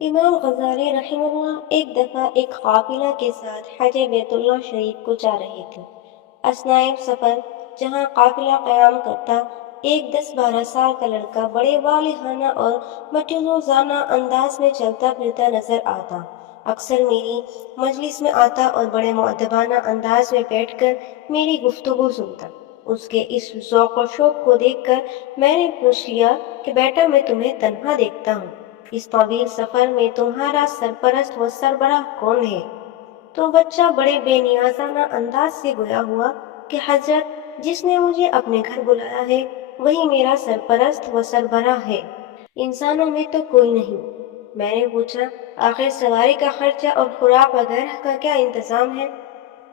इमाम गजाली रहमहुल्लाह एक दफ़ा एक काफिला के साथ हज बैतुल्लाह शरीफ को जा रहे थे। असनाए सफ़र जहाँ काफिला क़याम करता, एक 10-12 साल का लड़का बड़े वालिहाना और मटरूज़ाना अंदाज में चलता फिरता नजर आता। अक्सर मेरी मजलिस में आता और बड़े मुअद्दबाना अंदाज में बैठकर मेरी गुफ्तगू सुनता। उसके इस ज़ौक़ व शौक़ को देखकर मैंने पूछ लिया कि बेटा, मैं तुम्हें तन्हा देखता हूँ, इस तवील सफर में तुम्हारा सरपरस्त व सरबराह कौन है? तो बच्चा बड़े बेनियाजाना अंदाज से गोया हुआ कि हजरत, जिसने मुझे अपने घर बुलाया है वही मेरा सरपरस्त व सरबराह है, इंसानों में तो कोई नहीं। मैंने पूछा, आखिर सवारी का खर्चा और खुराक वगैरह का क्या इंतजाम है?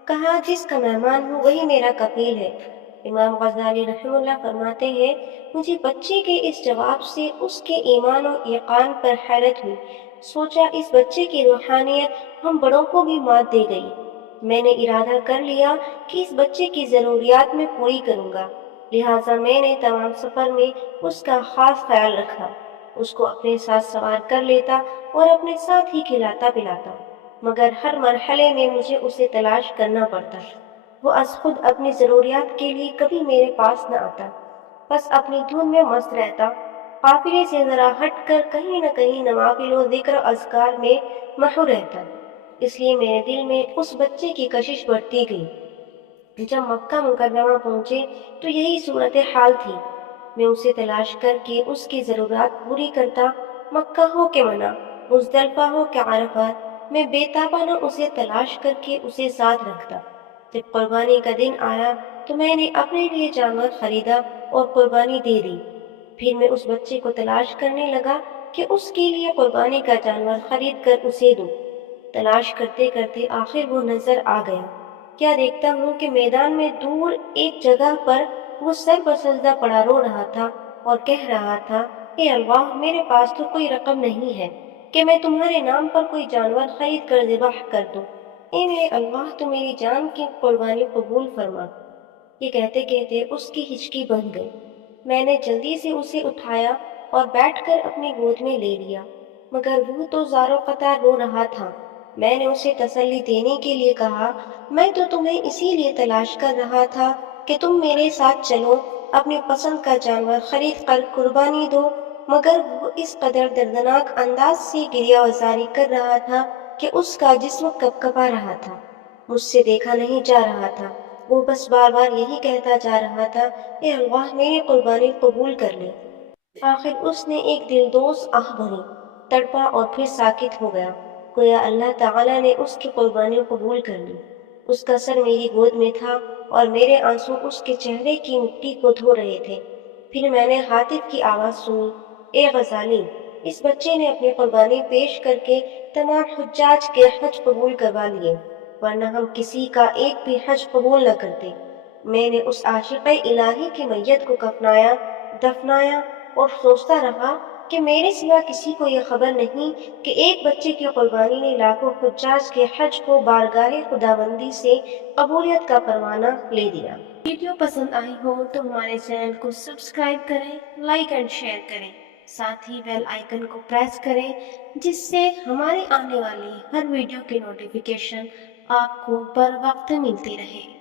कहा, जिसका मेहमान हूँ वही मेरा कफील है। इमाम गजाली रहमतुल्लाह फरमाते हैं, मुझे बच्चे के इस जवाब से उसके ईमान और यकीन पर हैरत हुई। सोचा, इस बच्चे की रूहानियत हम बड़ों को भी मात दे गई। मैंने इरादा कर लिया कि इस बच्चे की ज़रूरियात मैं पूरी करूँगा। लिहाजा मैंने तमाम सफ़र में उसका ख़ास ख्याल रखा, उसको अपने साथ सवार कर लेता और अपने साथ ही खिलाता पिलाता, मगर हर मरहले में मुझे उसे तलाश करना पड़ता। वो अज खुद अपनी ज़रूरियात के लिए कभी मेरे पास न आता, बस अपनी धुन में मस्त रहता। काफिले से ज़रा हट कर कहीं न कहीं नवाफिल व ज़िक्र अज़कार में मशहूर रहता। इसलिए मेरे दिल में उस बच्चे की कशिश बढ़ती गई। जब मक्का मुकर्रमा पहुँचे तो यही सूरत हाल थी। मैं उसे तलाश करके उसकी ज़रूरत पूरी करता। मक्का हो के मना, मुज़दलिफ़ा हो के अरफ़ात, मैं बेताबाना उसे तलाश करके उसे साथ रखता। जब कुर्बानी का दिन आया तो मैंने अपने लिए जानवर खरीदा और कुर्बानी दे दी। फिर मैं उस बच्चे को तलाश करने लगा कि उसके लिए कुर्बानी का जानवर खरीद कर उसे दूं। तलाश करते करते आखिर वो नजर आ गया। क्या देखता हूँ कि मैदान में दूर एक जगह पर वो सर बसजदा पड़ा रो रहा था और कह रहा था, ए अल्लाह, मेरे पास तो कोई रकम नहीं है कि मैं तुम्हारे नाम पर कोई जानवर खरीद कर ज़िबाह कर दूं। ए मेरे अल्लाह, तो मेरी जान की कुर्बानी कबूल फरमा। ये कहते कहते उसकी हिचकी बन गई। मैंने जल्दी से उसे उठाया और बैठकर अपनी गोद में ले लिया, मगर वो तो ज़ारो कतार रो रहा था। मैंने उसे तसल्ली देने के लिए कहा, मैं तो तुम्हें इसीलिए तलाश कर रहा था कि तुम मेरे साथ चलो, अपनी पसंद का जानवर खरीद कर कुर्बानी दो। मगर वो इस कदर दर्दनाक अंदाज से गिरियावज़ारी कर रहा था कि उसका जिस्म कँपकँपा रहा था। मुझसे देखा नहीं जा रहा था। वो बस बार बार यही कहता जा रहा था, ए अल्लाह, मेरी कुर्बानी कबूल कर ले। आखिर उसने एक दिलदोज़ आह भरी, तड़पा और फिर साकित हो गया। गोया अल्लाह ताला ने उसकी कुर्बानी कबूल कर ली। उसका सर मेरी गोद में था और मेरे आंसू उसके चेहरे की मिट्टी को धो रहे थे। फिर मैंने हातिफ की आवाज़ सुनी, ए गजाली, इस बच्चे ने अपनी कुर्बानी पेश करके तमाम हुज्जाज के हज कबूल करवा लिए, वरना हम किसी का एक भी हज कबूल न करते। मैंने उस आशिक़ इलाही की मैयत को कफनाया, दफनाया और सोचता रहा कि मेरे सिवा किसी को यह खबर नहीं कि एक बच्चे की कुर्बानी ने लाखों हुज्जाज के हज को बारगाहे खुदाबंदी से कबूलियत का परवाना ले दिया। वीडियो पसंद आई हो तो हमारे चैनल को सब्सक्राइब करें, लाइक एंड शेयर करें, साथ ही बेल आइकन को प्रेस करें, जिससे हमारे आने वाली हर वीडियो की नोटिफिकेशन आपको बर वक्त मिलती रहे।